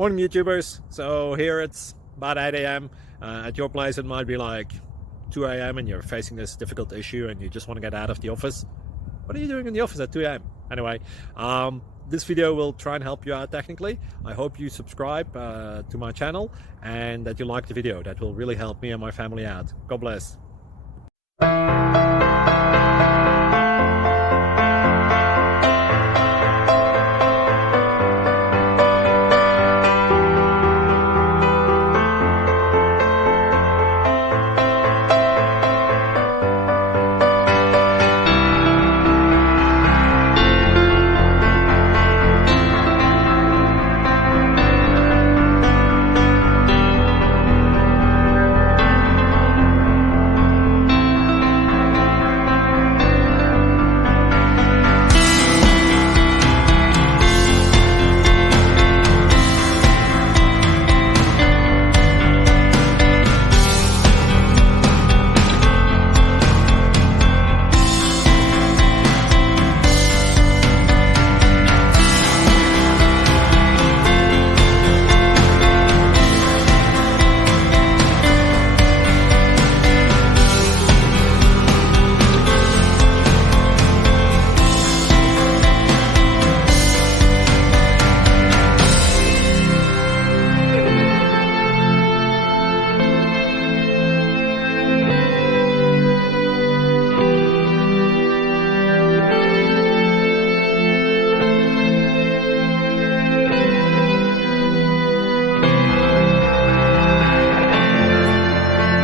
Morning YouTubers. So here it's about 8 a.m. At your place it might be like 2 a.m. and you're facing this difficult issue and you just want to get out of the office. What are you doing in the office at 2 a.m.? Anyway, this video will try and help you out technically. I hope you subscribe to my channel and that you like the video. That will really help me and my family out. God bless.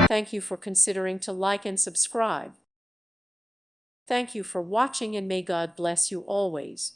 Thank you for considering to like and subscribe. Thank you for watching and may God bless you always.